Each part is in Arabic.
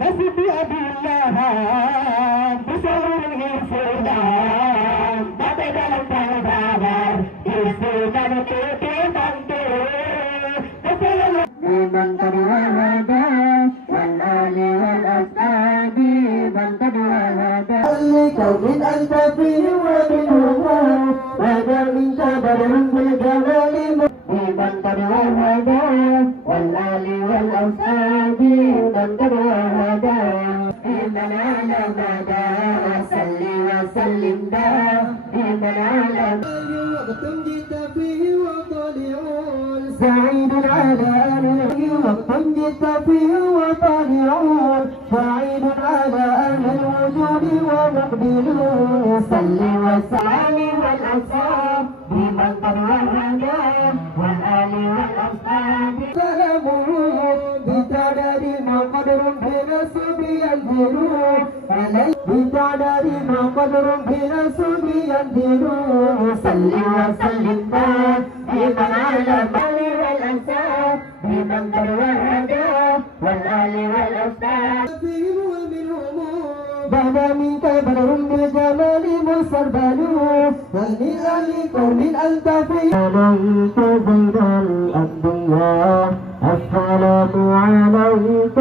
حسبي أبي الله بشر الإرسال بدل البابر إرسال توتي من تبعها والآل والأصحاب من تبعها لكون أنت فيه ومنه هذا من شبر بالجمال من تبعها والآل والأصحاب من تبعها إننا لمدى صل وسلم دائما على وقت جئت فيه وطالعون سعيد على أهل وقت جئت فيه وطالعون سعيد على أهل الوجود ومقبلون صل وسلم والأصحاب بمن قد وهدى والآل والأصحاب سلامه بتعداد ما قدر بنسب ينزلون عليه بتعداد ما قدر بنسب ينزلون صل وسلم دائما على الآل والأنساب بمن قد وهدى والآل والأصحاب بدا منك بدر بالجمال مسربل هنيئا لكون أنت في عليك زين الأنبياء السلام عليك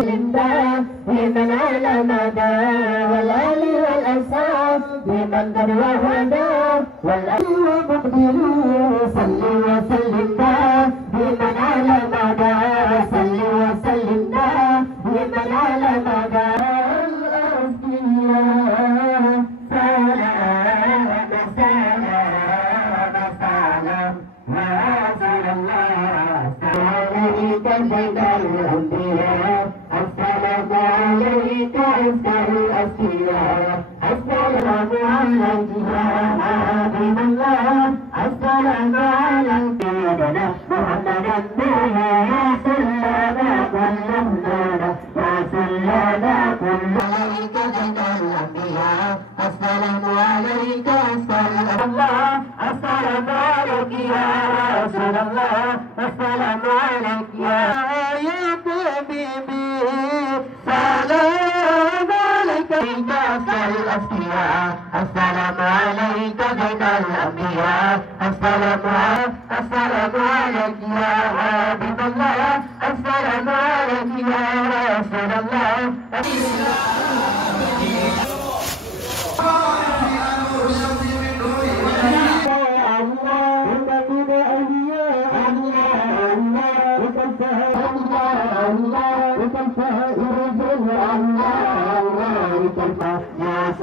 لمن على مدى والآل والأصحاب لمن قد وهدى والآل ومقبل صل وسلم لمن على مدى صل وسلم لمن على مدى سيد الأنبياء السلام عليك أفضل الأصفياء السلام عليك يا حبيب الله السلام عليك سيدنا محمد يا سلام كلنا يا سلام كلنا عليك سيد الأنبياء السلام عليك السلام الله السلام عليك يا رسول الله السلام عليك يا حبيبي سلام عليك أفضل الأصفياء السلام عليك زين الأنبياء السلام عليك يا حبيب الله السلام عليك يا رسول الله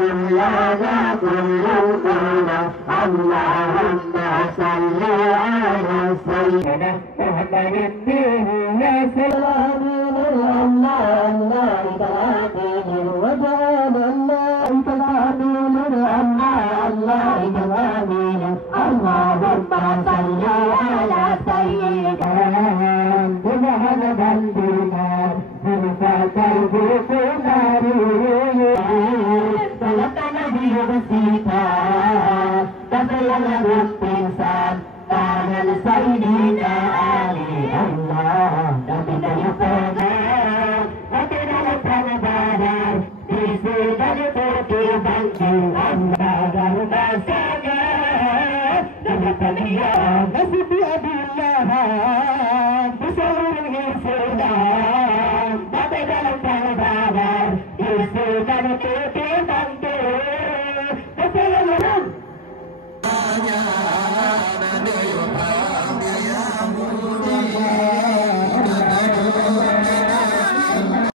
يا كل قلنا اللهم صل على سيدنا محمد يا سلام الله